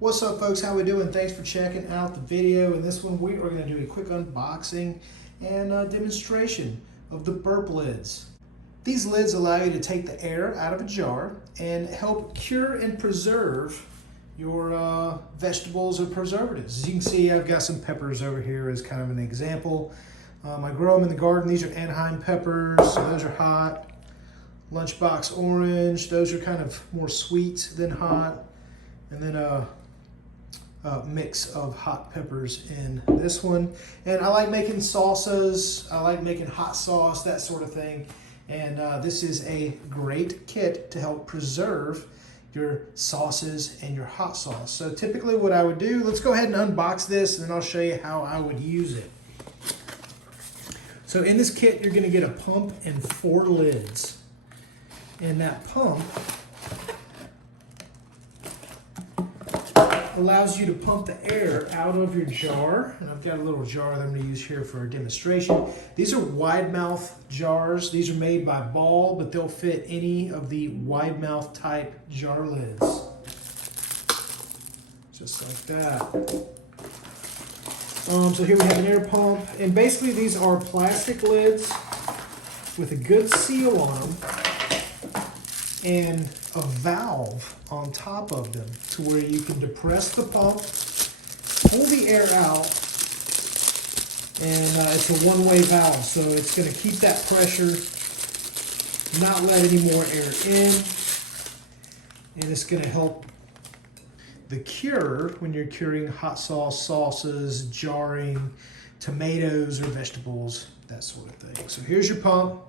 What's up, folks? How we doing? Thanks for checking out the video. In this one, we are going to do a quick unboxing and demonstration of the BurpLids. These lids allow you to take the air out of a jar and help cure and preserve your vegetables or preservatives. As you can see, I've got some peppers over here as kind of an example. I grow them in the garden. These are Anaheim peppers, so those are hot. Lunchbox orange, those are kind of more sweet than hot. And then a mix of hot peppers in this one. And I like making salsas, I like making hot sauce, that sort of thing. And this is a great kit to help preserve your sauces and your hot sauce. So typically what I would do, let's go ahead and unbox this and then I'll show you how I would use it. So in this kit, you're gonna get a pump and 4 lids. And that pump allows you to pump the air out of your jar. And I've got a little jar that I'm going to use here for a demonstration. These are wide mouth jars. These are made by Ball, but they'll fit any of the wide mouth type jar lids. Just like that. So here we have an air pump. And basically these are plastic lids with a good seal on them and a valve on top of them to where you can depress the pump, pull the air out, and it's a one-way valve, so it's going to keep that pressure, not let any more air in, and it's going to help the cure when you're curing hot sauce, salsas, jarring, tomatoes or vegetables, that sort of thing. So here's your pump.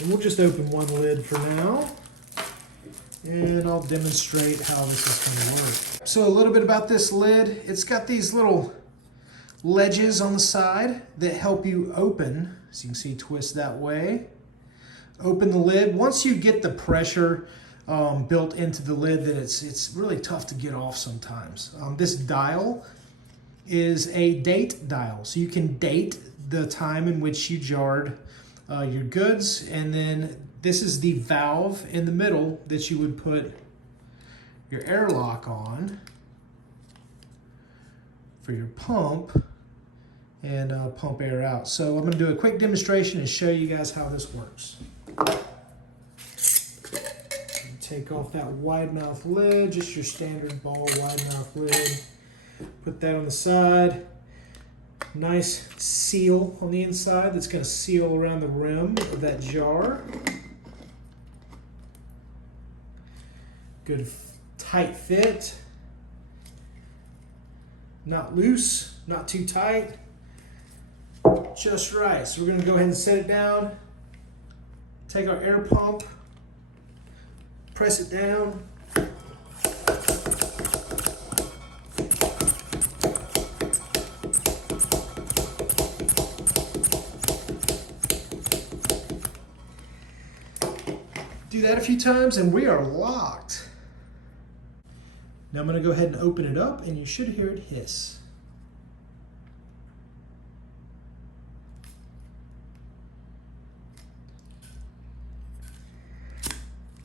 And we'll just open one lid for now, and I'll demonstrate how this is going to work. So a little bit about this lid. It's got these little ledges on the side that help you open. So you can see, twist that way. Open the lid. Once you get the pressure built into the lid, then it's really tough to get off sometimes. This dial is a date dial, so you can date the time in which you jarred your goods, and then this is the valve in the middle that you would put your airlock on for your pump and pump air out. So I'm going to do a quick demonstration and show you guys how this works. Take off that wide mouth lid, just your standard Ball wide mouth lid. Put that on the side. Nice seal on the inside that's going to seal around the rim of that jar. Good tight fit. Not loose, not too tight. Just right. So we're going to go ahead and set it down. Take our air pump, press it down. Do that a few times and we are locked. Now I'm going to go ahead and open it up and you should hear it hiss.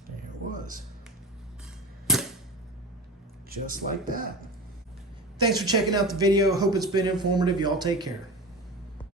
There it was. Just like that. Thanks for checking out the video. Hope it's been informative. Y'all take care.